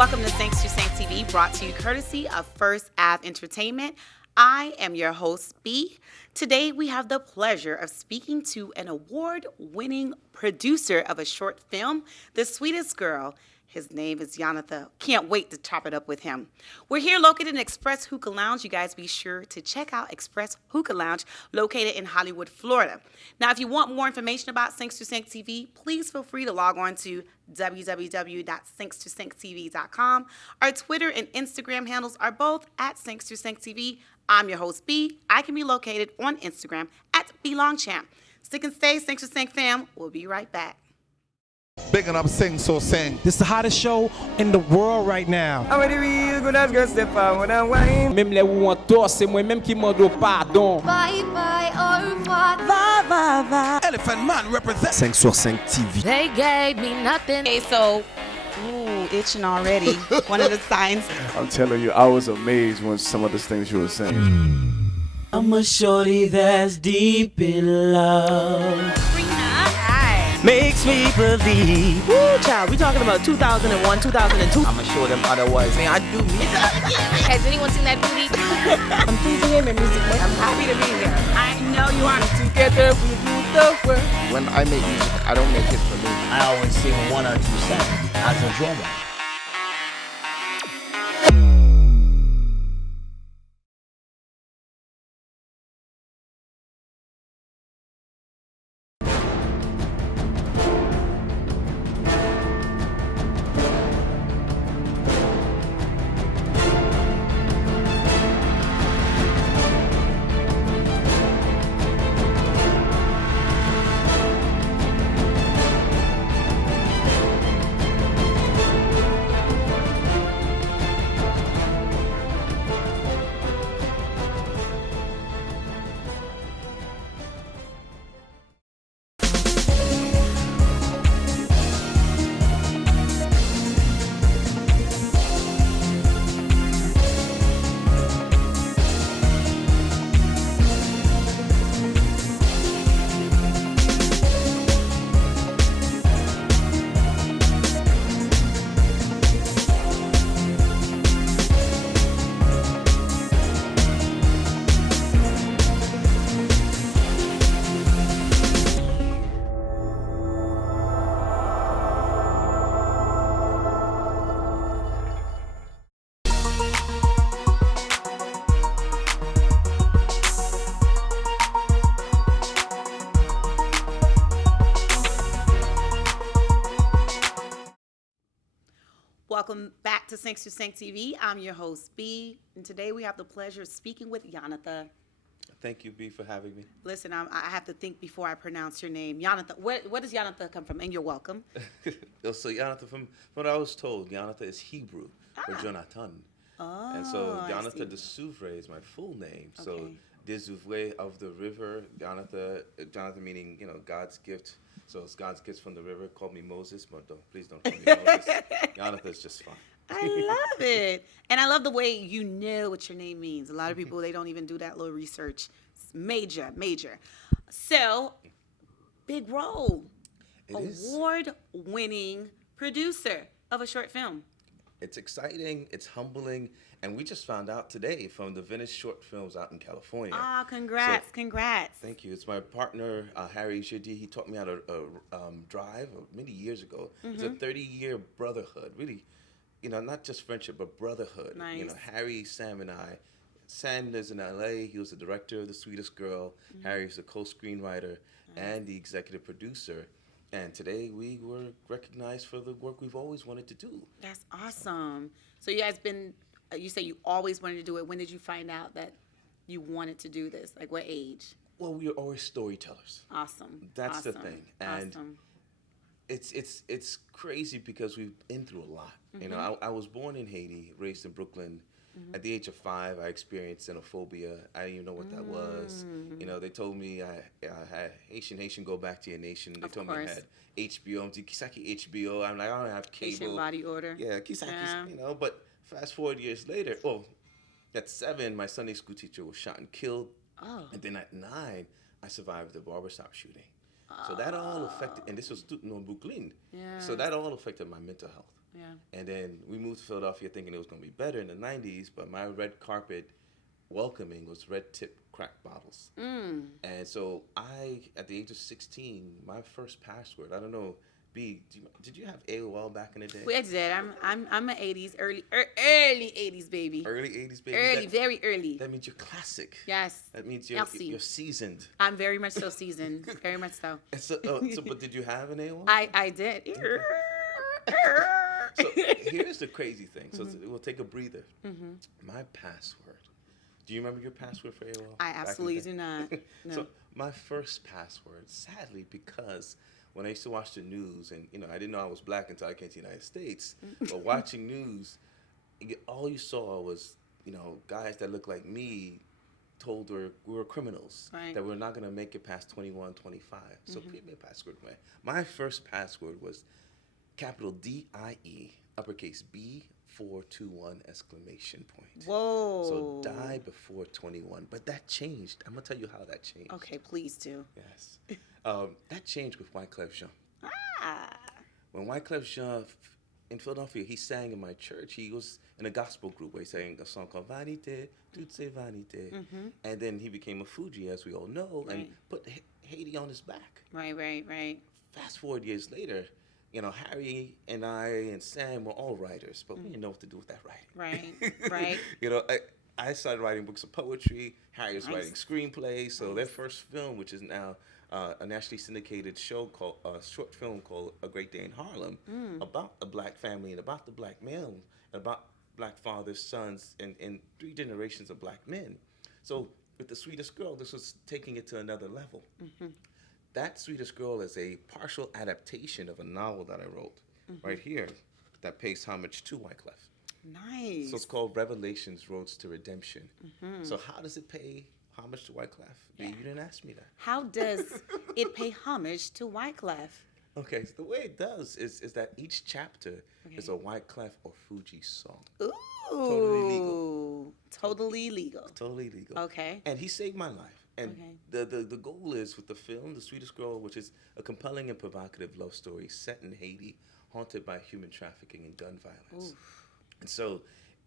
Welcome to Thanks to Sank TV, brought to you courtesy of First Ave Entertainment. I am your host, B. Today, we have the pleasure of speaking to an award-winning producer of a short film, The Sweetest Girl. His name is Yanathan. Can't wait to chop it up with him. We're here located in Express Hookah Lounge. You guys be sure to check out Express Hookah Lounge, located in Hollywood, Florida. Now, if you want more information about Thanks to Sank TV, please feel free to log on to www.thankstosanktv.com. Our Twitter and Instagram handles are both at Thanks to Sank TV. I'm your host, B. I can be located on Instagram at BLongChamp. Stick and stay, Thanks to Sank fam. We'll be right back. Bigging up Sing So Sing. This is the hottest show in the world right now. Même les où on tort, c'est moi-même qui m'en dois pardon. Bye bye, au revoir. Va, va, va. Elephant Man represent 5 sur 5 TV. They gave me nothing. Okay, so, itching already. One of the signs. I'm telling you, I was amazed when some of the things you were saying. I'm a shorty that's deep in love. Makes me believe. Woo, child, we talking about 2001, 2002. I'ma show them otherwise. Man, I do me. Has anyone seen that booty? I'm pleasing him in music. I'm happy to be here. I know you are. Together we rule the world. When I make music, I don't make it for me. I always sing 1 or 2 songs as a drummer. Welcome back to Thanks to Sank TV. I'm your host, B. And today we have the pleasure of speaking with Yanathan. Thank you, B, for having me. Listen, I have to think before I pronounce your name. Yanathan, where does Yanathan come from? And you're welcome. So Yanathan, from what I was told, Yanathan is Hebrew for Jonathan. Oh, and so I Yanathan see. Desouvre is my full name. So Okay. Desouvre of the river, Jonathan meaning, God's gift. So it's God's gift from the river. Call me Moses, but please don't call me Moses. Yanathan is just fine. I love it. And I love the way you know what your name means. A lot of people, they don't even do that little research. It's major, major. So, big role. It is. Award-winning producer of a short film. It's exciting, it's humbling, and we just found out today from the Venice Short Films out in California. Ah, congrats, So- congrats. Thank you. It's my partner, Harry Shidi. He taught me how to drive many years ago. It's a 30-year brotherhood, really, not just friendship, but brotherhood. Nice. Harry, Sam, and I. Sam lives in L.A. He was the director of The Sweetest Girl. Harry's the co-screenwriter and the executive producer. And today we were recognized for the work we've always wanted to do. That's awesome. So you guys you say you always wanted to do it. When did you find out that you wanted to do this? Like what age? Well, we are always storytellers. Awesome. That's the Awesome. thing. And awesome. it's crazy because we've been through a lot. I was born in Haiti, raised in Brooklyn. At the age of 5, I experienced xenophobia. I didn't even know what that was. They told me I had Haitian, go back to your nation. They told me I had HBO. I'm Kisaki HBO. I'm like, I don't have cable. Haitian body order. Yeah, Kisaki, but fast forward years later, at 7, my Sunday school teacher was shot and killed. Oh. And then at 9, I survived the barbershop shooting. So that all affected, and this was no Brooklyn. Yeah. So that all affected my mental health. Yeah. And then we moved to Philadelphia thinking it was going to be better in the 90s, but my red carpet welcoming was red tip crack bottles. And so at the age of 16, my first password, I don't know, B, did you have AOL back in the day? I did. I'm an 80s, early 80s baby. Early 80s, baby? Early, very early. That means you're classic. Yes. That means you're seasoned. I'm very much so seasoned. Very much so. And so, but did you have an AOL? I did. So here's the crazy thing. So we'll take a breather. My password. Do you remember your password for AOL? I absolutely do not. No. So my first password, sadly, because when I used to watch the news, and I didn't know I was black until I came to the United States, but watching news, all you saw was guys that looked like me told we were criminals, right, that we're not going to make it past 21, 25. So give me a password. My first password was capital DIE, uppercase B421 exclamation point. Whoa. So die before 21. But that changed. I'm going to tell you how that changed. Okay, please do. Yes. That changed with Wyclef Jean. When Wyclef Jean in Philadelphia, he sang in my church. He was in a gospel group where he sang a song called Vanité, toutes ces vanités. And then he became a Fuji, as we all know, and put Haiti on his back. Right. Fast forward years later, Harry and I and Sam were all writers, but we didn't know what to do with that writing. Right. I started writing books of poetry. Harry was writing screenplays. So their first film, which is now a nationally syndicated short film called A Great Day in Harlem, about a black family and about the black male, and about black fathers, sons, and 3 generations of black men. So with The Sweetest Girl, this was taking it to another level. That Sweetest Girl is a partial adaptation of a novel that I wrote right here that pays homage to Wyclef. Nice. So it's called Revelations Roads to Redemption. So how does it pay homage to Wyclef? Yeah. You didn't ask me that. How does it pay homage to Wyclef? Okay, so the way it does is that each chapter is a Wyclef or Fuji song. Ooh. Totally legal. Totally legal. Okay. And he saved my life. And the goal is with the film, The Sweetest Girl, which is a compelling and provocative love story set in Haiti, haunted by human trafficking and gun violence. Oof. And so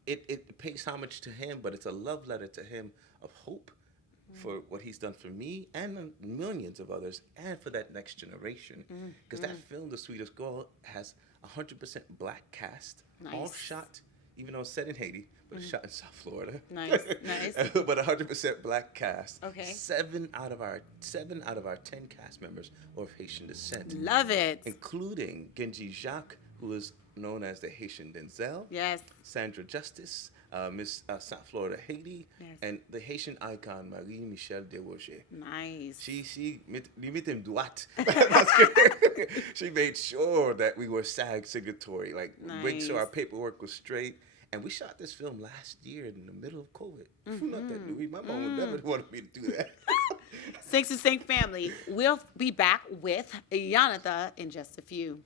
it pays homage to him, but it's a love letter to him of hope for what he's done for me and millions of others, and for that next generation. Because that film, The Sweetest Girl, has 100% black cast, all shot, even though it's set in Haiti, but it's shot in South Florida. Nice. But 100% black cast. Okay. 7 out of our 10 cast members are of Haitian descent. Love it. Including Genji Jacques, who is known as the Haitian Denzel. Yes. Sandra Justice, Miss South Florida Haiti, and the Haitian icon Marie-Michel Desroger. Nice. She made sure that we were SAG signatory, make sure our paperwork was straight. And we shot this film last year in the middle of COVID. Not that Louis, my mom would never wanted me to do that. Sync to Sync family, we'll be back with Yanathan in just a few.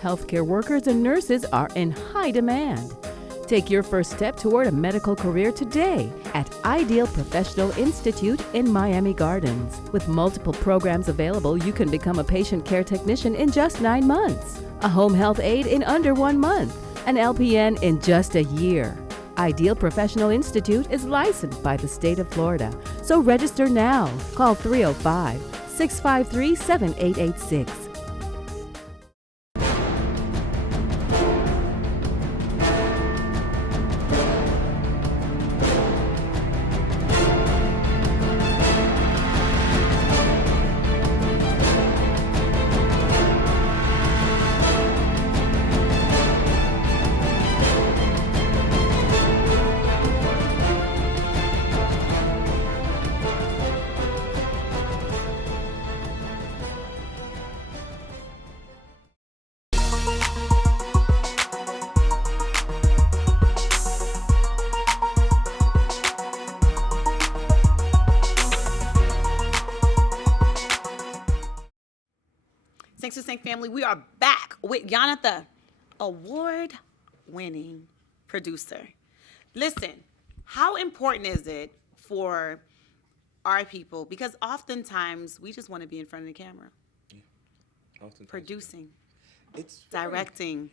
Healthcare workers and nurses are in high demand. Take your first step toward a medical career today at Ideal Professional Institute in Miami Gardens. With multiple programs available, you can become a patient care technician in just 9 months, a home health aide in under 1 month, an LPN in just a year. Ideal Professional Institute is licensed by the state of Florida, so register now. Call 305-653-7886. Sync to Sync family, we are back with Yanathan, award-winning producer. Listen, how important is it for our people? Because oftentimes we just want to be in front of the camera. Producing, it's directing,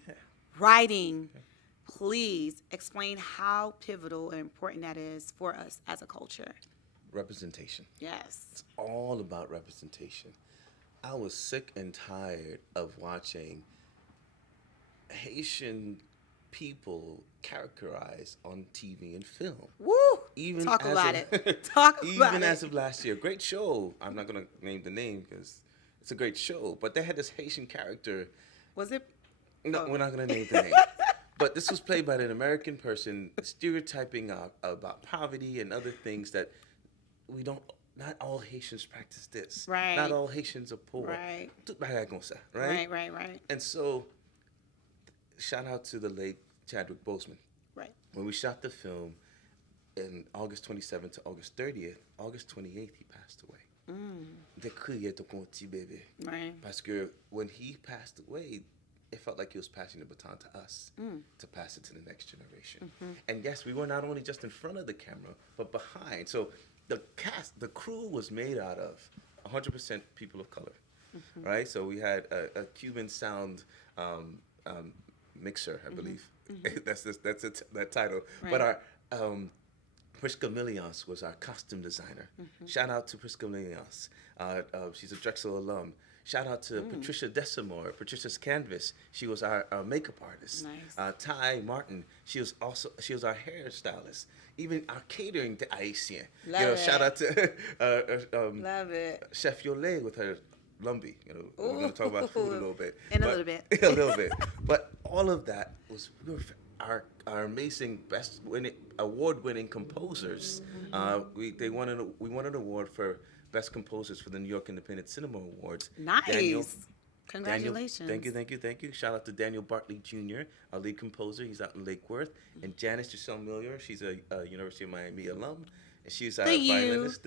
writing. Please explain how pivotal and important that is for us as a culture. Representation. Yes. It's all about representation. I was sick and tired of watching Haitian people characterized on TV and film. Woo! Even Talk as about of, it. Talk about even it. as of last year. Great show. I'm not going to name the name because it's a great show. But they had this Haitian character. Was it? No, we're not going to name the name. But this was played by an American person stereotyping about poverty and other things that we don't. Not all Haitians practice this. Right. Not all Haitians are poor. Right. Right. And so, shout out to the late Chadwick Boseman. Right. When we shot the film in August 27th to August 30th, August 28th, he passed away. De crier ton petit bébé. Right. Parce que when he passed away, it felt like he was passing the baton to us to pass it to the next generation. And yes, we were not only just in front of the camera, but behind. So the cast, the crew was made out of 100% people of color, right? So we had a Cuban sound mixer, I believe. That's that title. Right. But our Prisca Millions was our costume designer. Shout out to Prisca Millions. She's a Drexel alum. Shout out to Patricia Desouvre, Patricia's Canvas. She was our makeup artist. Nice. Ty Martin, she was our hairstylist. Even our catering to Haitien. Love it. Shout out to Love it. Chef Yole with her lumbi. We're going to talk about food a little bit. A little bit. A little bit. But all of that was our amazing award-winning composers. We won an award for Best Composers for the New York Independent Cinema Awards. Nice. Congratulations. Thank you. Shout out to Daniel Bartley Jr., our lead composer. He's out in Lake Worth. And Janice Giselle Miller, she's a University of Miami alum. And she's our violinist.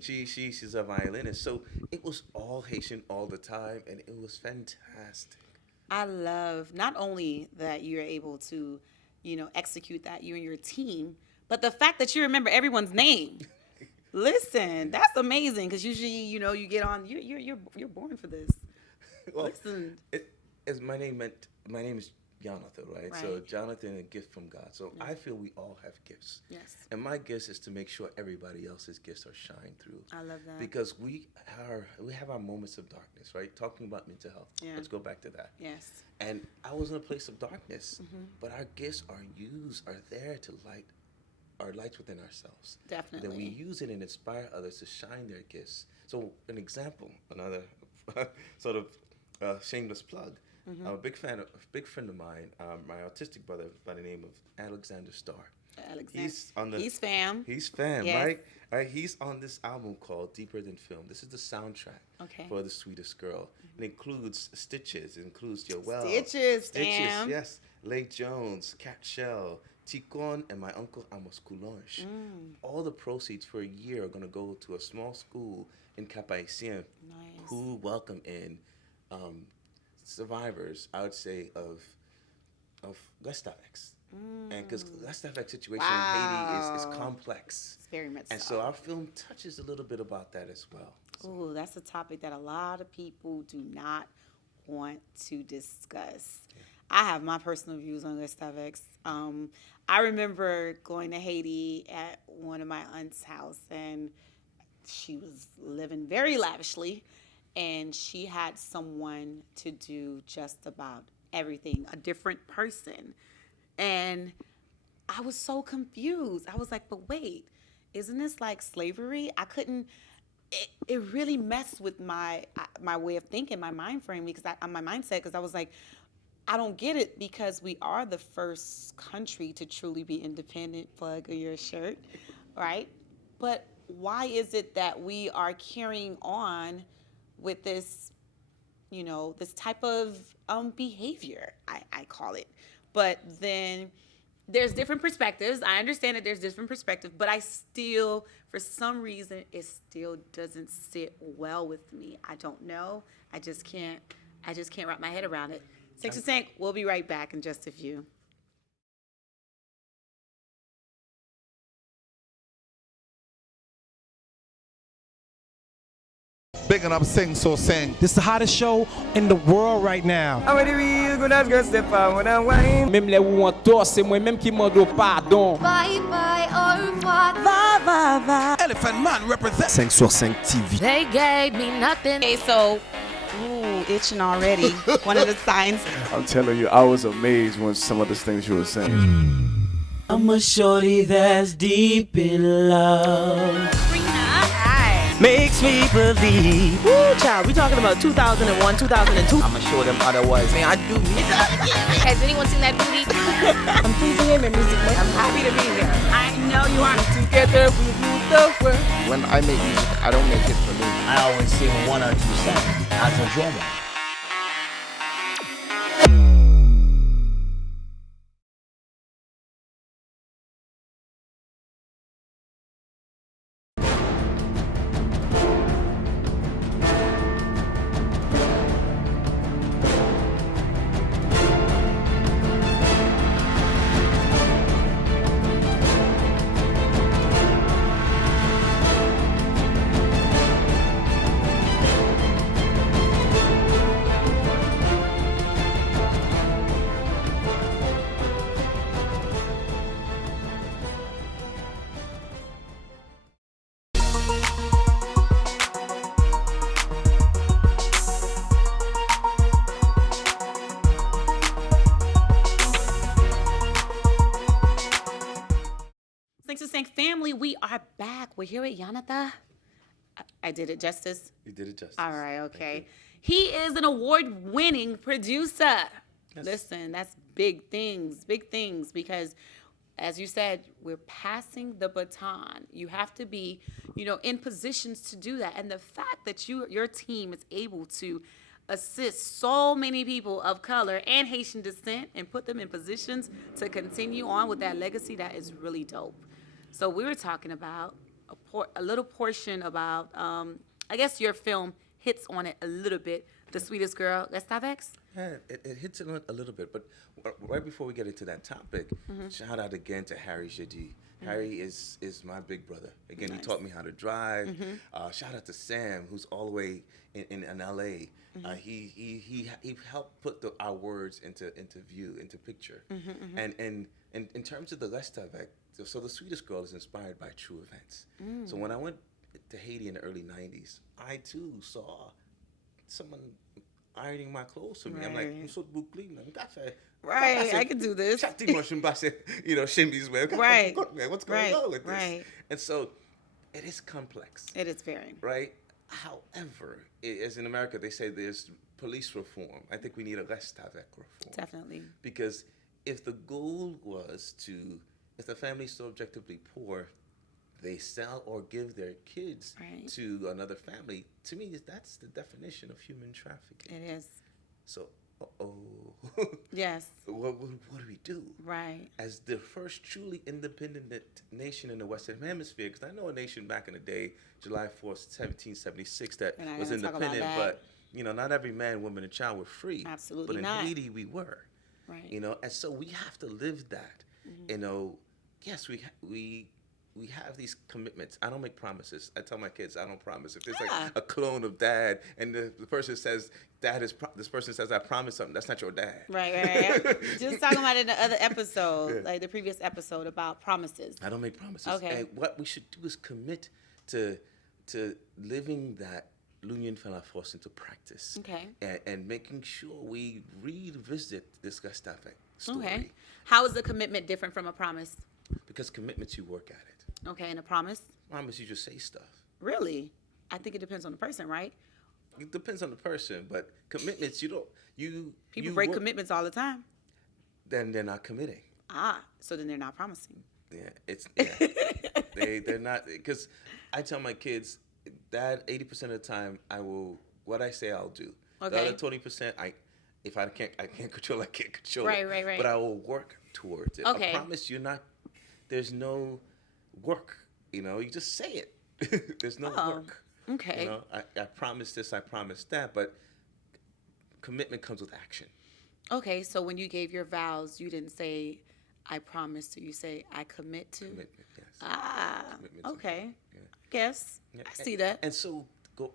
She's a violinist. So it was all Haitian all the time, and it was fantastic. I love not only that you're able to, execute that, you and your team, but the fact that you remember everyone's name. Listen, that's amazing because usually, you get on. You're born for this. Well, listen, my name is Yanathan, right? So Jonathan, a gift from God. So I feel we all have gifts. Yes. And my gifts is to make sure everybody else's gifts are shined through. I love that. Because we have our moments of darkness, right? Talking about mental health. Yeah. Let's go back to that. Yes. And I was in a place of darkness, but our gifts are there to light our lights within ourselves. Definitely. Then we use it and inspire others to shine their gifts. So an example, another sort of shameless plug. I'm a big friend of mine, my autistic brother by the name of Alexander Starr. Alexander. He's fam. He's fam, yes. right? Right. He's on this album called Deeper Than Film. This is the soundtrack for The Sweetest Girl. It includes Stitches. It includes Joelle. Stitches, fam. Yes. Late Jones, Cat Shell, Ticon, and my uncle Amos Coulange. All the proceeds for a year are going to go to a small school in Cap-Haïtien who welcome in survivors, I would say, of Gustavx. And because Gustavx situation in Haiti is complex. It's very much and so our film touches a little bit about that as well. Oh, that's a topic that a lot of people do not want to discuss. Yeah. I have my personal views on Gustavx. I remember going to Haiti at one of my aunt's house, and she was living very lavishly, and she had someone to do just about everything, a different person. And I was so confused. I was like, but wait, isn't this like slavery? I couldn't, it really messed with my way of thinking, my mind frame, because my mindset, because I was like, I don't get it, because we are the first country to truly be independent, plug of your shirt, right? But why is it that we are carrying on with this, this type of behavior, I call it. But then there's different perspectives. I understand that there's different perspectives, but I still, for some reason, it still doesn't sit well with me. I don't know. I just can't wrap my head around it. Section Sank, we'll be right back in just a few. Bigging up Sing So Sing. This is the hottest show in the world right now. Même les où on tort, c'est moi-même qui m'en dois pardon. Bye bye, au revoir. Elephant Man represent. 5 sur 5 TV. They gave me nothing. Okay, so, ooh, itching already. One of the signs. I'm telling you, I was amazed when some of the things you were saying. I'm a shorty that's deep in love. Makes me believe. Woo, child, we talking about 2001, 2002. I'ma show them otherwise. Man, I do me. Has anyone seen that booty? I'm pleasing him in music. I'm happy to be here. I know you are. Together we rule the world. When I make music, I don't make it for me. I always sing 1 or 2 songs as a drummer. Thanks to Sank family, we are back. We're here with Yanathan. I did it justice. You did it justice. All right, okay. He is an award-winning producer. Yes. Listen, that's big things, because as you said, we're passing the baton. You have to be, in positions to do that. And the fact that your team is able to assist so many people of color and Haitian descent and put them in positions to continue on with that legacy, that is really dope. So we were talking about a little portion about, I guess your film hits on it a little bit, The Sweetest Girl. Esta vez? Yeah, it hits it a little bit, but right before we get into that topic, shout out again to Harry Jadi. Harry is my big brother. Again, Nice. he taught me how to drive. Shout out to Sam, who's all the way in LA. He helped put our words into view, into picture. And in terms of the Lestavec, so The Sweetest Girl is inspired by true events. So when I went to Haiti in the early 90s, I too saw someone ironing my clothes for me. I'm like, I'm so clean. Right, I can do this. Shimby's way. Right. What's going on with this? Right. And so it is complex, It is very. right? However, as in America, they say there's police reform. I think we need a Lestavec reform. Definitely. Because if the goal was if the family's so objectively poor, they sell or give their kids Right. to another family, to me, that's the definition of human trafficking. It is. So, Yes. what do we do? Right. As the first truly independent nation in the Western Hemisphere, because I know a nation back in the day, July 4th, 1776, that We're not was gonna talk about independent, that. but not every man, woman, and child were free. Absolutely but in not. Haiti, we were. Right. And so we have to live that. Yes, we have these commitments. I don't make promises. I tell my kids I don't promise. If there's like a clone of dad, and the person says this person says I promise something, that's not your dad. Right. Just talking about it in the other episode, like the previous episode about promises. I don't make promises. Okay. And what we should do is commit to living that l'union fait la force into practice. Okay. And making sure we revisit this Lestavec story. Okay. How is the commitment different from a promise? Because commitments, you work at it. Okay, and a promise? Promise, you just say stuff. Really? I think it depends on the person, right? It depends on the person, but commitments, people break commitments all the time. Then they're not committing. So then they're not promising. They're not, because I tell my kids that 80% of the time what I say I'll do. Okay. The other 20%, if I can't control, I can't control it. Right. But I will work towards it. Okay. I promise there's no work, you just say it. There's no work. Okay. I promise this, I promise that, but commitment comes with action. Okay, so when you gave your vows, you didn't say, I promise to, you say, I commit to? Commitment, yes. Commitment's okay. Yeah. I guess. Yeah. I see that. And so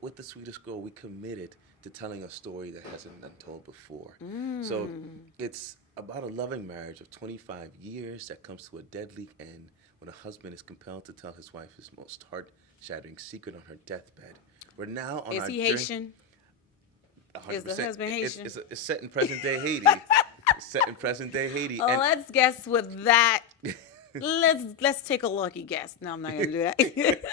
with the Sweetest Girl, we committed to telling a story that hasn't been told before. So it's about a loving marriage of 25 years that comes to a deadly end when a husband is compelled to tell his wife his most heart-shattering secret on her deathbed. We're now on Is our he journey. Haitian? 100%. Is the husband Haitian? It's set in present-day Haiti. It's set in present-day Haiti. Oh, let's guess with that. Let's take a lucky guess. No, I'm not gonna do that.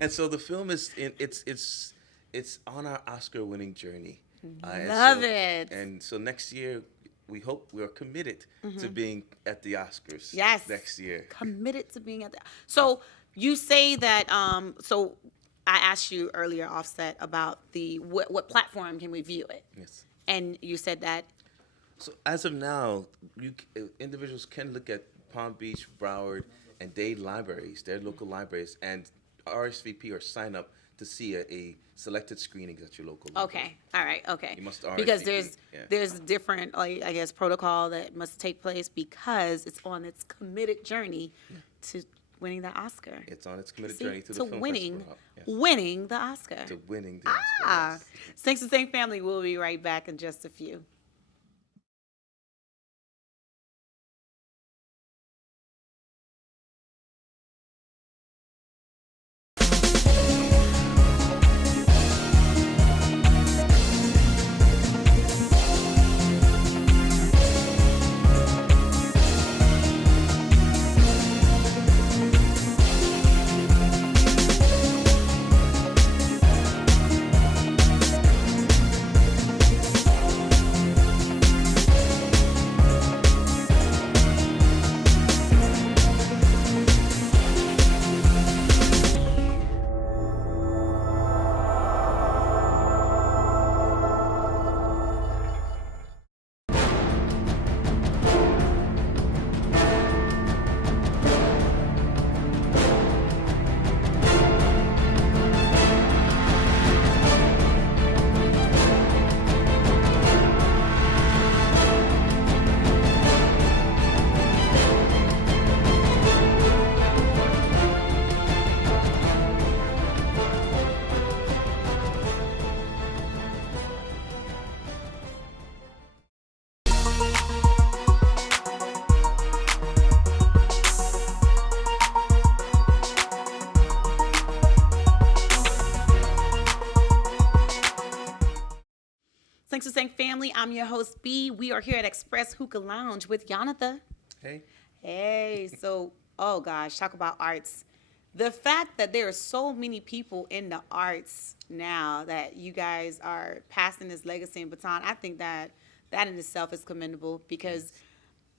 And so the film is it's on our Oscar-winning journey. Love it. And so next year, we are committed to being at the Oscars. Yes. Next year. Committed to being at the. So you say that. So I asked you earlier, Offset, about what platform can we view it? Yes. And you said that. So as of now, individuals can look at Palm Beach, Broward, and Dade libraries, their local libraries, and RSVP or sign up to see a selected screenings at your local library. Okay. All right. Okay. You must RSVP. Because there's different, I guess, protocol that must take place because it's on its committed journey to winning the Oscar. It's on its committed journey to the film winning, festival. Yes. winning the Oscar. To winning the Oscar. Yes. Thanks to Same Family. We'll be right back in just a few. Thanks to Same Family. I'm your host, B. We are here at Express Hookah Lounge with Yanathan. Hey. Hey. So, oh gosh, talk about arts. The fact that there are so many people in the arts now that you guys are passing this legacy and baton, I think that in itself is commendable because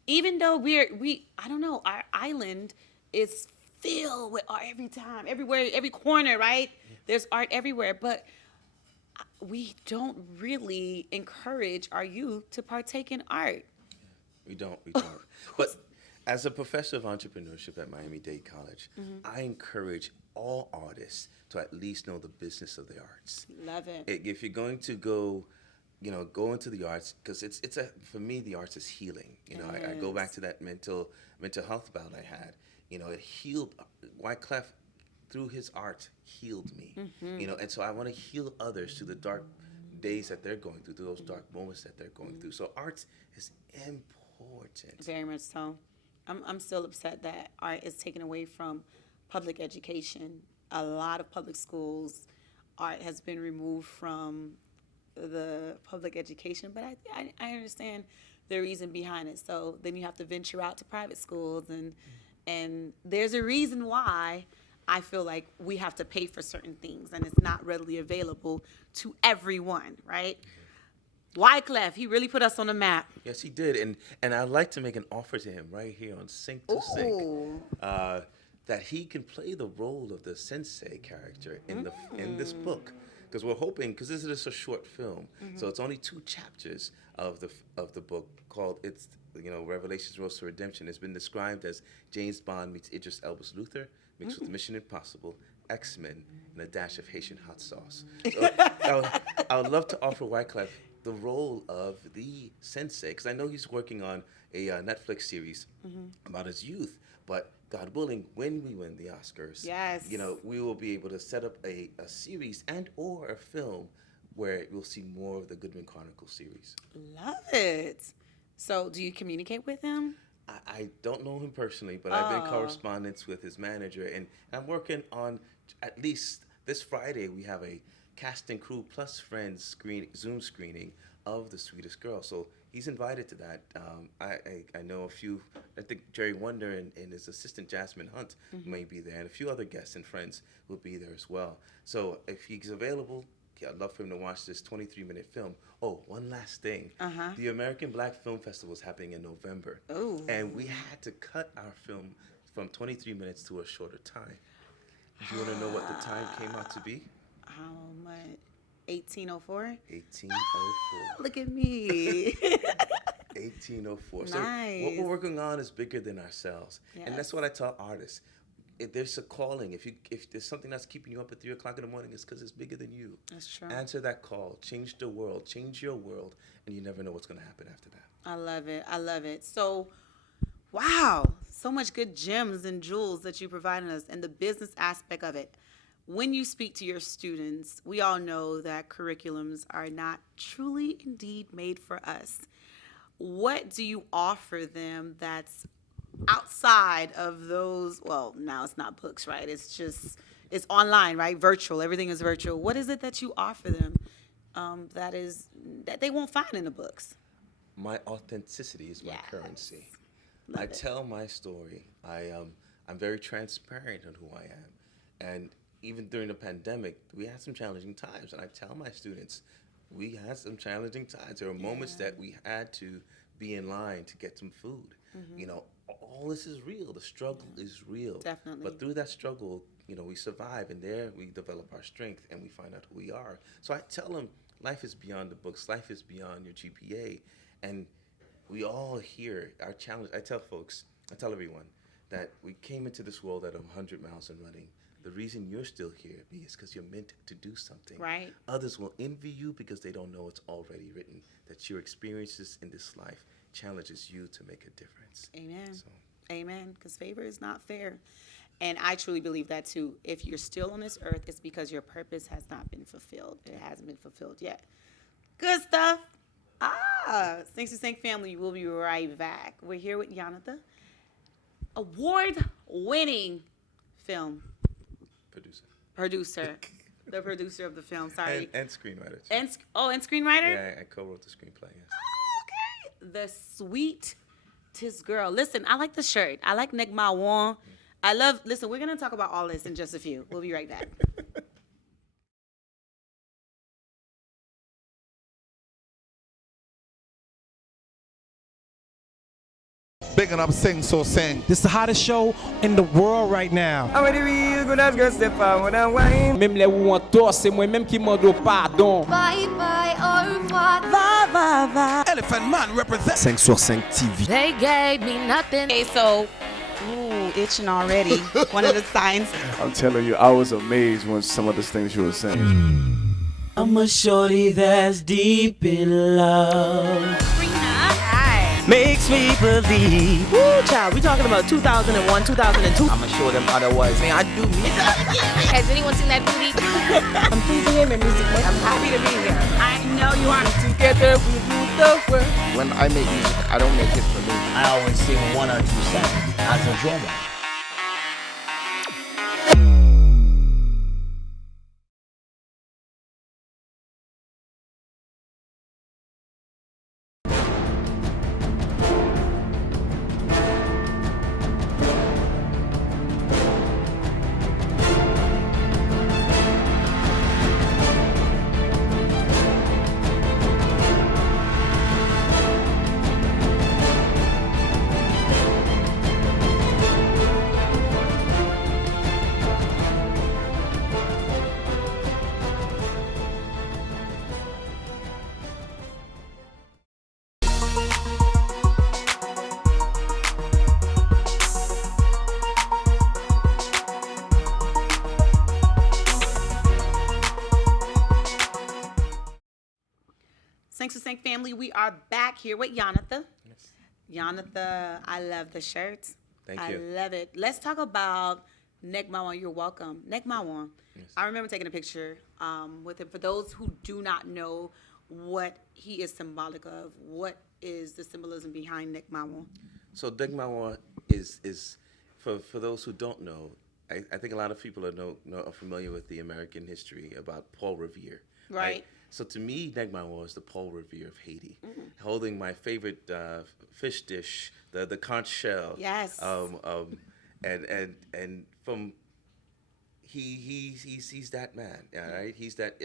even though I don't know, our island is filled with art every time, everywhere, every corner, right? There's art everywhere, but we don't really encourage our youth to partake in art. We don't. But as a professor of entrepreneurship at Miami-Dade College, I encourage all artists to at least know the business of the arts. Love it. If you're going to go into the arts, because for me, the arts is healing. I go back to that mental health bout I had. It healed. Wyclef, through his art, healed me. And so I want to heal others through the dark days that they're going through those dark moments that they're going through. So art is important. Very much so. I'm still upset that art is taken away from public education. A lot of public schools, art has been removed from the public education, but I understand the reason behind it. So then you have to venture out to private schools, and there's a reason why I feel like we have to pay for certain things, and it's not readily available to everyone, right? Wyclef, he really put us on the map. Yes, he did, and I'd like to make an offer to him right here on Sync to Sync, that he can play the role of the sensei character in this book, because we're hoping, because this is a short film, so it's only 2 chapters of the book called Revelations Road to Redemption. It's been described as James Bond meets Idris Elba's Luther mixed with Mission Impossible, X-Men, and a dash of Haitian hot sauce. So I would love to offer Wyclef the role of the sensei, because I know he's working on a Netflix series about his youth, but God willing, when we win the Oscars, yes, we will be able to set up a series and or a film where you'll see more of the Goodman Chronicles series. Love it. So do you communicate with him? I don't know him personally, but I've been in correspondence with his manager, and I'm working on, at least this Friday, we have a cast and crew plus friends Zoom screening of The Sweetest Girl. So he's invited to that. I know a few, I think Jerry Wonder and his assistant Jasmine Hunt may be there, and a few other guests and friends will be there as well. So if he's available, I'd love for him to watch this 23-minute film. Oh, one last thing. The American Black Film Festival is happening in November. Ooh. And we had to cut our film from 23 minutes to a shorter time. Do you want to know what the time came out to be? How much? 1804? 1804. Look at me. 1804. Nice. So what we're working on is bigger than ourselves. Yes. And that's what I tell artists. If there's a calling, if there's something that's keeping you up at 3 o'clock in the morning, it's because it's bigger than you. That's true. Answer that call. Change the world. Change your world. And you never know what's going to happen after that. I love it. I love it. So, wow. So much good gems and jewels that you provided us, and the business aspect of it. When you speak to your students, we all know that curriculums are not truly indeed made for us. What do you offer them that's outside of those? Well, now it's not books, right? It's online, right? Virtual. Everything is virtual. What is it that you offer them that they won't find in the books? My authenticity is my currency. Love it. Tell my story. I'm very transparent on who I am. And even during the pandemic, we had some challenging times. And I tell my students, we had some challenging times. There were moments that we had to be in line to get some food. All this is real. The struggle is real. Definitely. But through that struggle, we survive, and there we develop our strength and we find out who we are. So I tell them, life is beyond the books. Life is beyond your GPA. And we all here, our challenge, I tell everyone that we came into this world at 100 miles and running. The reason you're still here, B, is because you're meant to do something. Right. Others will envy you because they don't know it's already written, that your experiences in this life challenges you to make a difference. Amen. Amen. Because favor is not fair. And I truly believe that too. If you're still on this earth, it's because your purpose has not been fulfilled. It hasn't been fulfilled yet. Good stuff. Thanks to Sync Family. We'll be right back. We're here with Yanathan, award-winning film producer. The producer of the film. Sorry. And screenwriter. And screenwriter? Yeah, I co-wrote the screenplay. Yes. Okay. The Sweetest Girl. Listen, I like the shirt. I like Negma Wan. Listen, we're going to talk about all this in just a few. We'll be right back. Bigging up Sing So Sing. This is the hottest show in the world right now. Même les où on tort, c'est moi-même qui m'en dois pardon. Bye bye, au revoir. Va, va, va. Elephant Man represent. 5 sur 5 TV. They gave me nothing. Okay, so, itching already. One of the signs. I'm telling you, I was amazed when some of the things you were saying. I'm a shorty that's deep in love. Makes me believe. Woo, child, we talking about 2001, 2002. I'ma show them otherwise. Man, I do music. Has anyone seen that booty? I'm pleasing him in music. I'm happy to be here. I know you are. Together we rule the world. When I make music, I don't make it for me. I always sing 1 or 2 songs as a drummer. family. We are back here with Yanathan. Yes. Yanathan, I love the shirt. Thank you. I love it. Let's talk about Nek Mawan. You're welcome. Nek Mawan. Yes. I remember taking a picture with him. For those who do not know what he is symbolic of, what is the symbolism behind Nek Mawan? So Nek Mawan is for those who don't know, I think a lot of people are familiar with the American history about Paul Revere. Right. So to me, Nek Mawan is the Paul Revere of Haiti, holding my favorite fish dish, the conch shell. Yes. And from he's that man, right? He's that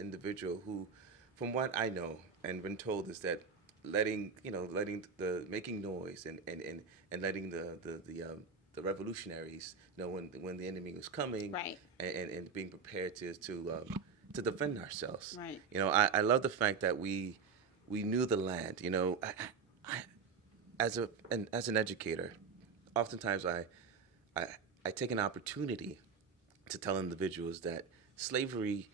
individual who, from what I know and been told, is that making noise and letting the revolutionaries know when the enemy was coming, right? And being prepared to defend ourselves. Right. I love the fact that we knew the land. I as an educator, oftentimes I take an opportunity to tell individuals that slavery,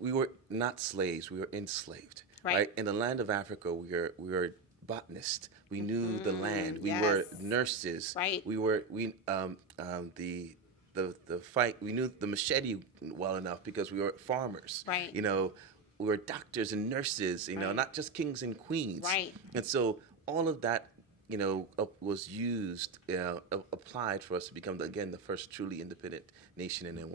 we were not slaves, we were enslaved. Right. In the land of Africa, we were botanists. We knew the land. We were nurses. Right. The fight. We knew the machete well enough because we were farmers. Right. We were doctors and nurses. Not just kings and queens. Right. And so all of that, was used, applied for us to become the first truly independent nation in the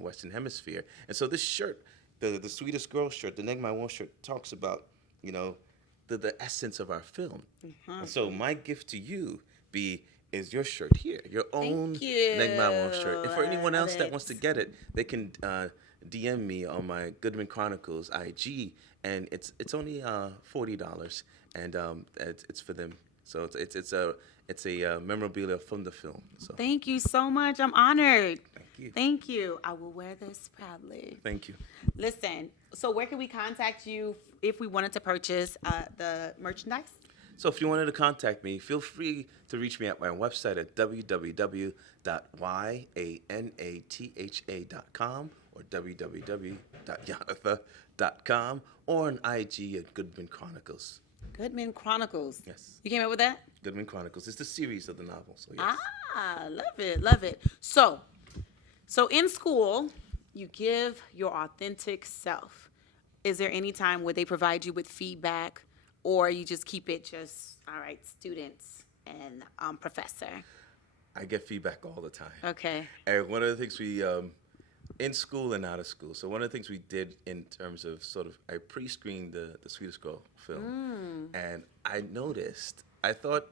Western Hemisphere. And so this shirt, the Sweetest Girl shirt, the Nek Mawan shirt, talks about the essence of our film. And so my gift to you is your shirt here, your own Nek Mawan shirt. And for anyone else that wants to get it, they can DM me on my Goodman Chronicles IG, and it's only $40, and it's for them. So it's a memorabilia from the film. So thank you so much. I'm honored. Thank you. Thank you. I will wear this proudly. Thank you. Listen, so where can we contact you if we wanted to purchase the merchandise? So if you wanted to contact me, feel free to reach me at my website at www.yanatha.com or www.yanatha.com or on IG at Goodman Chronicles. Goodman Chronicles. Yes. You came up with that? Goodman Chronicles. It's the series of the novel. So yes. Love it. Love it. So in school, you give your authentic self. Is there any time where they provide you with feedback, or you just keep it all right, students and professor? I get feedback all the time. Okay. And one of the things we, in school and out of school, so one of the things we did in terms of I pre-screened the Sweetest Girl film, and I thought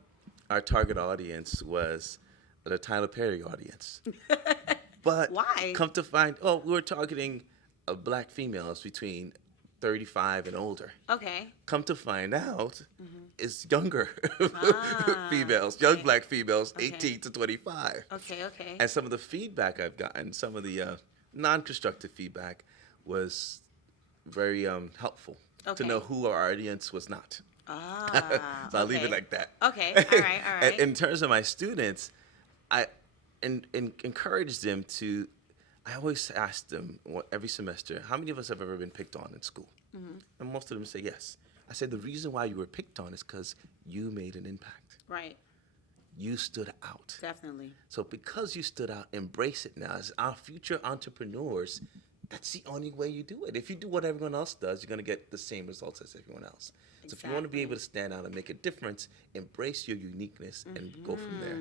our target audience was the Tyler Perry audience. But why? Come to find, we were targeting black females between 35 and older. Okay. Come to find out, it's younger females, young black females, 18 to 25. Okay. And some of the feedback I've gotten, some of the non-constructive feedback was very helpful to know who our audience was not. So I'll leave it like that. Okay, all right. And in terms of my students, I encourage them to, I always ask them every semester, how many of us have ever been picked on in school? And most of them say yes. I said, the reason why you were picked on is because you made an impact. Right. You stood out. Definitely. So because you stood out, embrace it now. As our future entrepreneurs, that's the only way you do it. If you do what everyone else does, you're going to get the same results as everyone else. Exactly. So if you want to be able to stand out and make a difference, embrace your uniqueness and go from there.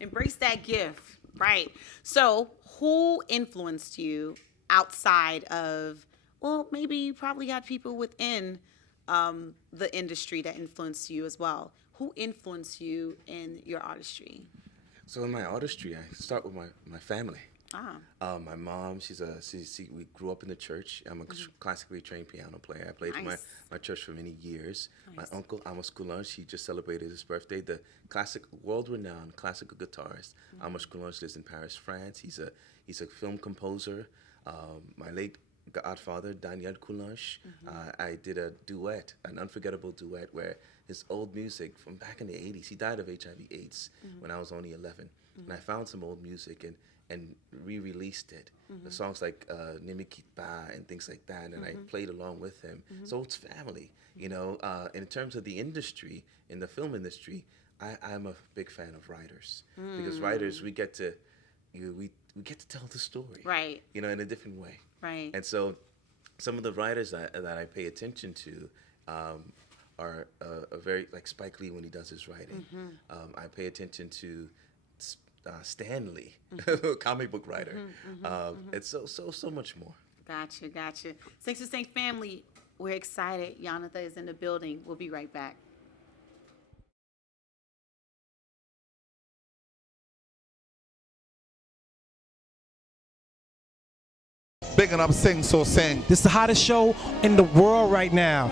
Embrace that gift. Right. So who influenced you outside of, maybe you probably got people within the industry that influenced you as well. Who influenced you in your artistry? So in my artistry, I start with my family. My mom, we grew up in the church. I'm a classically trained piano player. I played for my church for many years. Nice. My uncle, Amos Coulange, he just celebrated his birthday. The world-renowned classical guitarist, Amos Coulange, lives in Paris, France. He's a film composer. My late godfather, Daniel Coulange. I did a duet, an unforgettable duet, where his old music from back in the 80s, he died of HIV/AIDS when I was only 11. And I found some old music and re-released it. The songs like Nimikitba and things like that, and I played along with him. So it's family, you know. In terms of the industry, in the film industry, I'm a big fan of writers, because writers, we get to tell the story, Right. you know, in a different way. Right. And so some of the writers that I pay attention to are very, like Spike Lee when he does his writing. I pay attention to Stan Lee, comic book writer. And so much more. Gotcha. Sing to Sing family, we're excited. Yanathan is in the building. We'll be right back. Bigging up Sing So Sing. This is the hottest show in the world right now.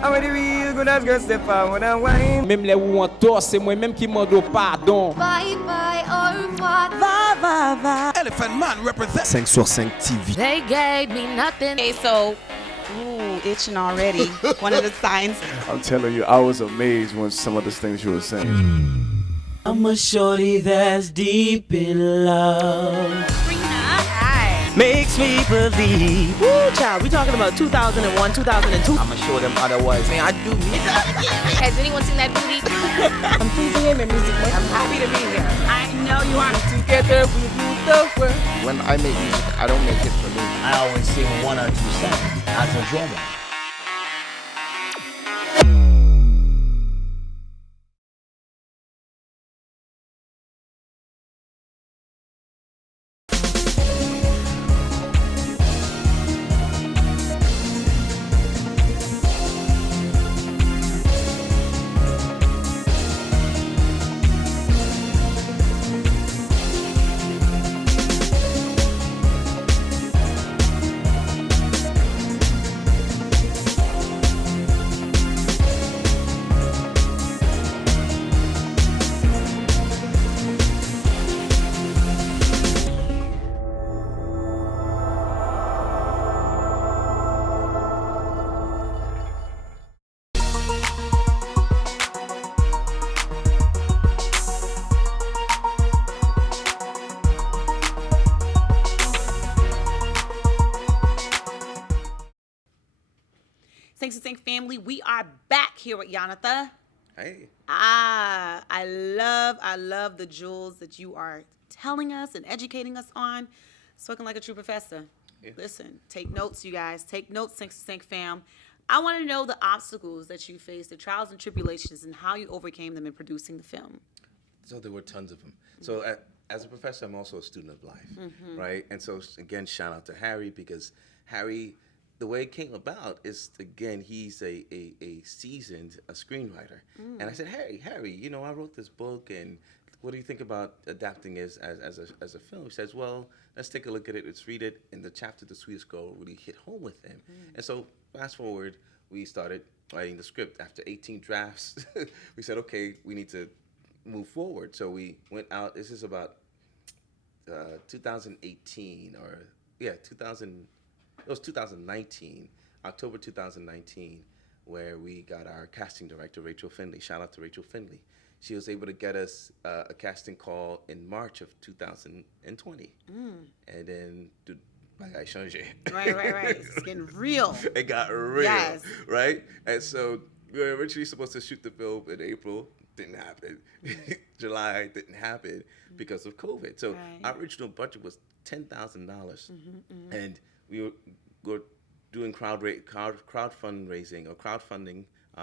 Même les où on tort, c'est moi-même qui m'en dois pardon. Bye bye, au revoir. Elephant Man represent. 5 sur 5 TV. They gave me nothing. Okay, so, itching already. One of the signs. I'm telling you, I was amazed when some of the things you were saying. I'm a shorty that's deep in love. Makes me believe. Woo, child, we talking about 2001, 2002. I'ma show them otherwise. Man, I do me. Has anyone seen that movie? I'm teasing him in music. I'm happy to be here. I know you are. Together we rule the world. When I make music, I don't make it for me. I always sing 1 or 2 songs as a drummer. Sing to Sing family, we are back here with Yanathan. Hey. I love the jewels that you are telling us and educating us on. Spoken like a true professor. Yeah. Listen, take notes, you guys. Take notes, Sing to Sing fam. I want to know the obstacles that you faced, the trials and tribulations, and how you overcame them in producing the film. So there were tons of them. So as a professor, I'm also a student of life, right? And so again, shout out to Harry, because Harry, the way it came about is, again, he's a seasoned screenwriter. And I said, Harry, you know, I wrote this book, and what do you think about adapting it as a film? He says, well, let's take a look at it, let's read it. And the chapter, The Sweetest Girl, really hit home with him. And so fast forward, we started writing the script. After 18 drafts, we said, okay, we need to move forward. So we went out, this is about 2018, it was 2019, October 2019, where we got our casting director, Rachel Finley. Shout out to Rachel Finley. She was able to get us a casting call in March of 2020. And then, I changed it. Right. It's getting real. It got real, Yes. right? And so we were originally supposed to shoot the film in April. Didn't happen. July didn't happen because of COVID. So our original budget was $10,000. And we were doing crowdfunding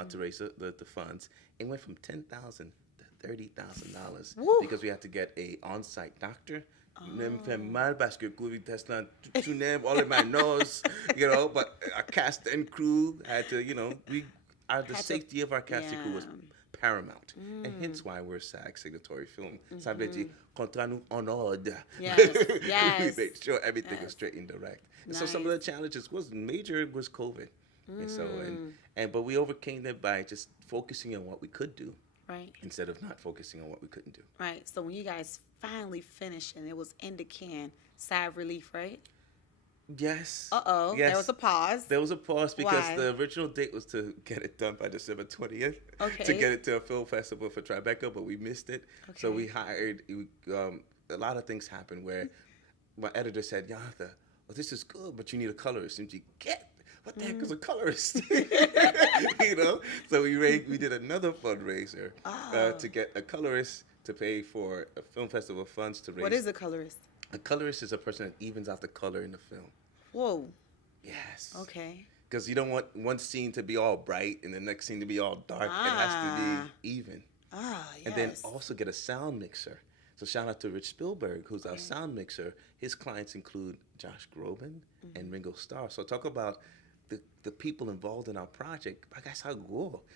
to raise the funds. It went from $10,000 to $30,000 because we had to get a on-site doctor. Mal parce que COVID test all in my nose, you know. But our cast and crew had to, you know, the safety of our cast and crew was paramount, and hence why we're a SAG signatory film. Ça veut dire contrat nous en ordre. Yes. We made sure everything was straight and direct. And so some of the challenges was COVID, and so but we overcame it by just focusing on what we could do, right, instead of not focusing on what we couldn't do. Right. So when you guys finally finished and it was in the can, sigh of relief, right? Yes. Uh-oh. Yes. There was a pause. There was a pause because Why? the original date was to get it done by December 20th. Okay. To get it to a film festival for Tribeca, but we missed it. Okay. So we hired, a lot of things happened where my editor said, Yanathan, well, this is good, but you need a colorist. And you get, what the heck is a colorist? You know? So we did another fundraiser to get a colorist to pay for a film festival funds to raise. What is a colorist? A colorist is a person that evens out the color in the film. Whoa. Yes. Okay. Because you don't want one scene to be all bright and the next scene to be all dark. It has to be even. Ah, yes. And then also get a sound mixer. So shout out to Rich Spielberg, who's our sound mixer. His clients include Josh Groban and Ringo Starr. So talk about the people involved in our project.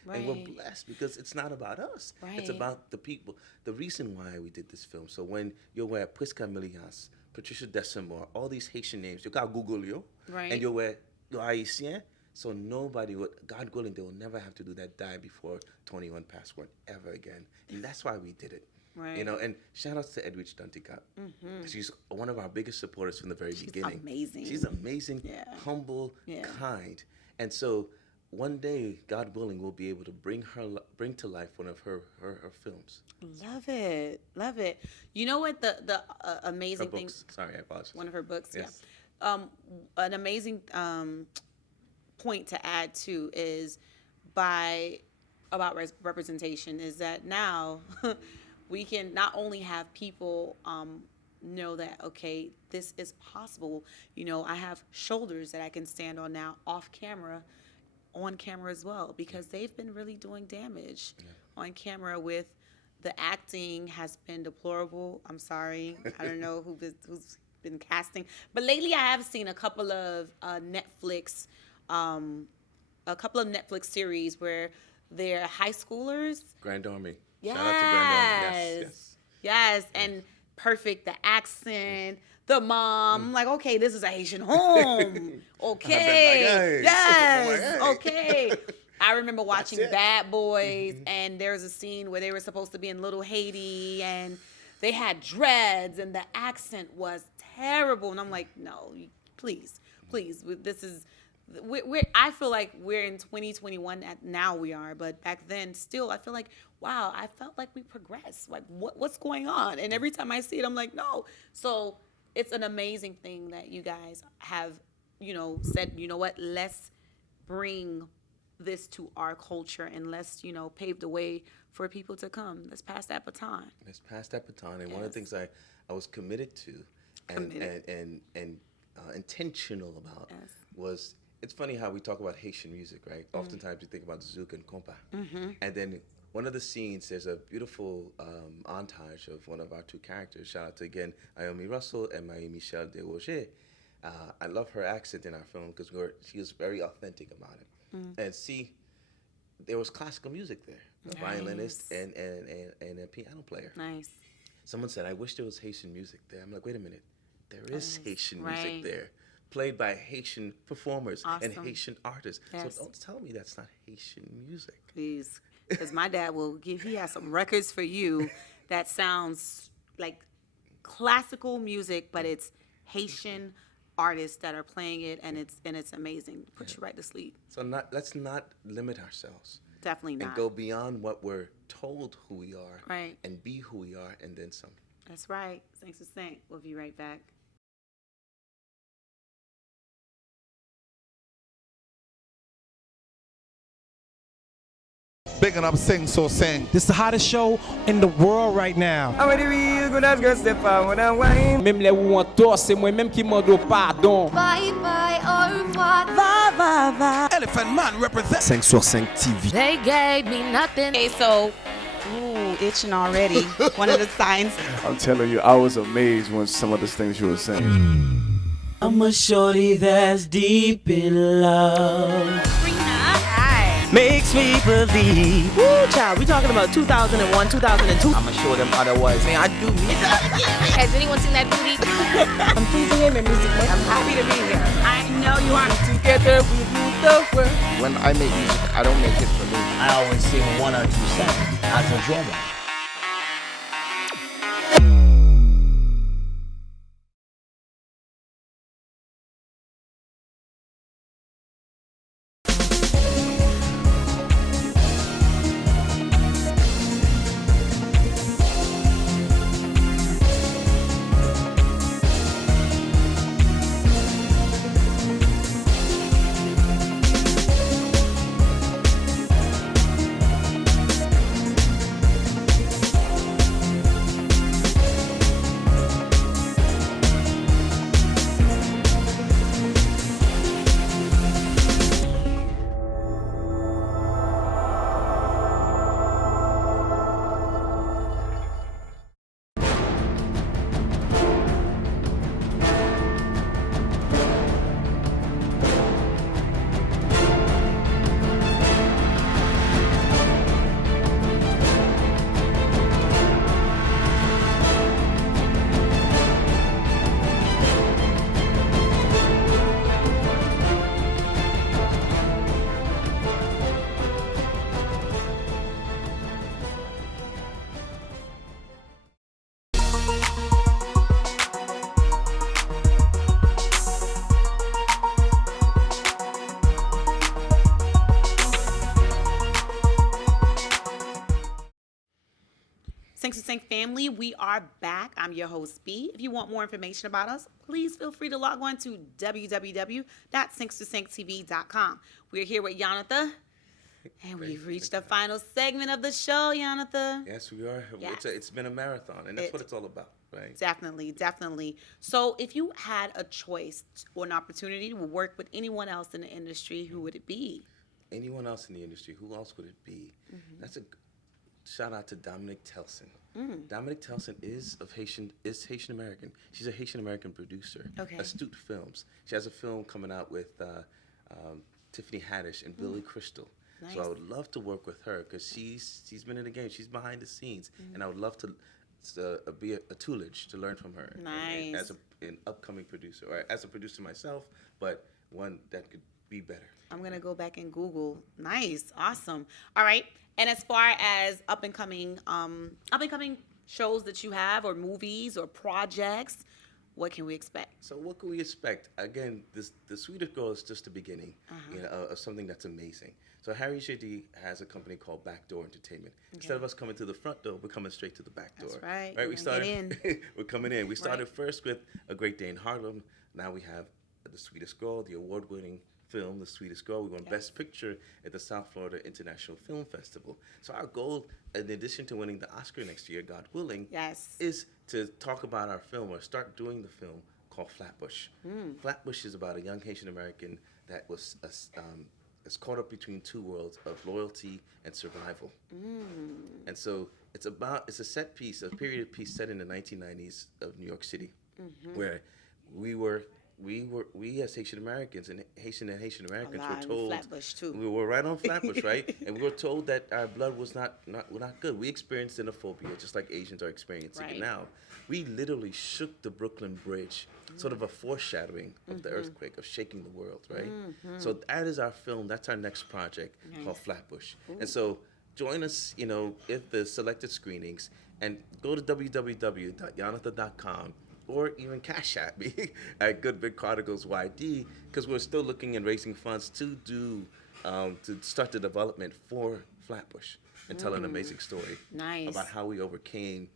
And we're blessed because it's not about us. Right. It's about the people. The reason why we did this film. So when you're where Puisca Milias, Patricia Desouvre, all these Haitian names, you can Google you. Right. And you're where you're Haitian. So nobody would, God willing, they will never have to do that die before 21 passport ever again. And that's why we did it. Right. You know, and shout outs to Edwidge Dantica. She's one of our biggest supporters from the very beginning. Amazing. She's amazing, humble, kind. And so one day, God willing, we'll be able to bring to life one of her films. Love it. Love it. You know what the amazing thing. Sorry, I apologize. One of her books, yes. yeah. An amazing point to add to is about representation is that now we can not only have people know that, okay, this is possible. You know, I have shoulders that I can stand on now off camera, on camera as well, because they've been really doing damage on camera with the acting has been deplorable. I'm sorry. I don't know who's been casting. But lately I have seen a couple of Netflix series where they're high schoolers. Grand Army. Yes. Shout out to Grand Army. Yes. And perfect, the accent, the mom. Like, okay, this is a Haitian home. Okay. Yes. Okay. I remember watching Bad Boys, and there's a scene where they were supposed to be in Little Haiti, and they had dreads, and the accent was terrible. And I'm like, no, please. This is. I feel like we're in 2021 now we are, but back then still I feel like, wow, I felt like we progressed. Like what's going on? And every time I see it, I'm like, no. So it's an amazing thing that you guys have, said, you know what, let's bring this to our culture and let's, pave the way for people to come. Let's pass that baton. And one of the things I was committed to and intentional about was, it's funny how we talk about Haitian music, right? Oftentimes you think about zouk and compa. And then one of the scenes, there's a beautiful montage of one of our two characters. Shout out to, again, Ayomi Russell and Marie-Michelle Desroger. I love her accent in our film because she was very authentic about it. And see, there was classical music there, a violinist and a piano player. Nice. Someone said, I wish there was Haitian music there. I'm like, wait a minute. There is Haitian music there, played by Haitian performers and Haitian artists. So don't tell me that's not Haitian music. Please, because my dad he has some records for you that sounds like classical music, but it's Haitian artists that are playing it, and it's amazing. Put you right to sleep. So let's not limit ourselves. Definitely not. And go beyond what we're told who we are. Right. And be who we are, and then some. That's right. Thanks for saying. We'll be right back. Big up, sing, so sing. This is the hottest show in the world right now. Même les où on tort, c'est moi-même qui mando pardon. Bye bye, au revoir. Va, va, va. Elephant Man represent. 5 sur 5 TV. They gave me nothing. Okay, so, itching already. One of the signs. I'm telling you, I was amazed when some of the things you were saying. I'm a shorty that's deep in love. Makes me believe. Woo, child, we talking about 2001, 2002. I'ma show them otherwise. Man, I do me. Has anyone seen that booty? I'm pleasing him in music. I'm happy to be here. I know you are. Together we rule the world. When I make music, I don't make it for me. I always sing 1 or 2 songs as a drummer. family, we are back. I'm your host, B. If you want more information about us, please feel free to log on to www.sync2sync.tv.com. We're here with Yanathan, and we've reached the final segment of the show, Yanathan. Yes, we are. Yes. It's been a marathon, and that's what it's all about, right? Definitely, definitely. So if you had a choice or an opportunity to work with anyone else in the industry, who would it be? Anyone else in the industry, who else would it be? That's a shout out to Dominique Telson. Dominique Telson is Haitian American. She's a Haitian American producer. Okay. Astute Films. She has a film coming out with Tiffany Haddish and Billy Crystal. Nice. So I would love to work with her because she's been in the game. She's behind the scenes, and I would love to be a tutelage to learn from her. Nice. And as an upcoming producer, or as a producer myself, but one that could be better. I'm going to go back and Google. Nice. Awesome. All right. And as far as up and coming shows that you have, or movies or projects, what can we expect? So what can we expect? Again, the Swedish Girl is just the beginning of something that's amazing. So Harry JD has a company called Backdoor Entertainment. Okay. Instead of us coming to the front door, we're coming straight to the back door. That's right. Right. We started. We're coming in. We started Right. first with A Great Day in Harlem. Now we have The Swedish Girl, the award-winning film, The Swedish Girl. We won Best Picture at the South Florida International Film Festival. So our goal, in addition to winning the Oscar next year, God willing, is to talk about our film, or start doing the film called Flatbush. Flatbush is about a young Haitian American that was is caught up between two worlds of loyalty and survival. And so it's a set piece, a period piece set in the 1990s of New York City, where we as Haitian Americans and Haitian Americans were told Flatbush too. we were right on Flatbush, right? And we were told that our blood was not good. We experienced xenophobia just like Asians are experiencing it now. We literally shook the Brooklyn Bridge, sort of a foreshadowing of the earthquake, of shaking the world, right? So that is our film. That's our next project called Flatbush. And so join us, at the selected screenings, and go to www.yanathan.com. or even cash at me at Good Big Prodigals YD, because we're still looking and raising funds to start the development for Flatbush and tell an amazing story about how we overcame,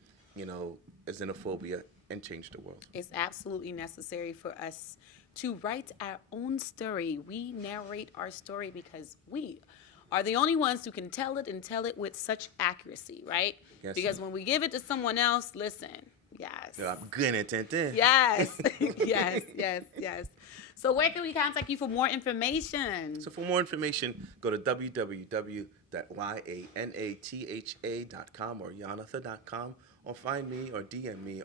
xenophobia and changed the world. It's absolutely necessary for us to write our own story. We narrate our story because we are the only ones who can tell it, and tell it with such accuracy, right? Yes, because when we give it to someone else, listen. Yes. I'm good at it. Yes. yes. So where can we contact you for more information? So for more information, go to www.yanatha.com or yanatha.com, or find me or DM me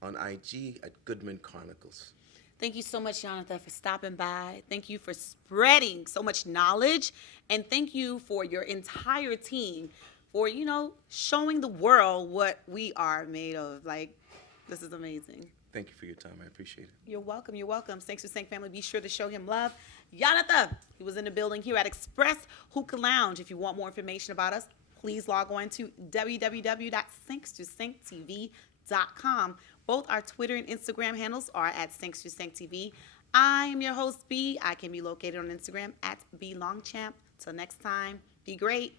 on IG at Goodman Chronicles. Thank you so much, Yanathan, for stopping by. Thank you for spreading so much knowledge. And thank you for your entire team for, showing the world what we are made of. This is amazing. Thank you for your time. I appreciate it. You're welcome. Thanks to Sync family. Be sure to show him love. Yanathan, he was in the building here at Express Hookah Lounge. If you want more information about us, please log on to www.sync2sync.tv.com. Both our Twitter and Instagram handles are at Sync2SyncTV. I am your host, B. I can be located on Instagram at BLongChamp. Till next time, be great.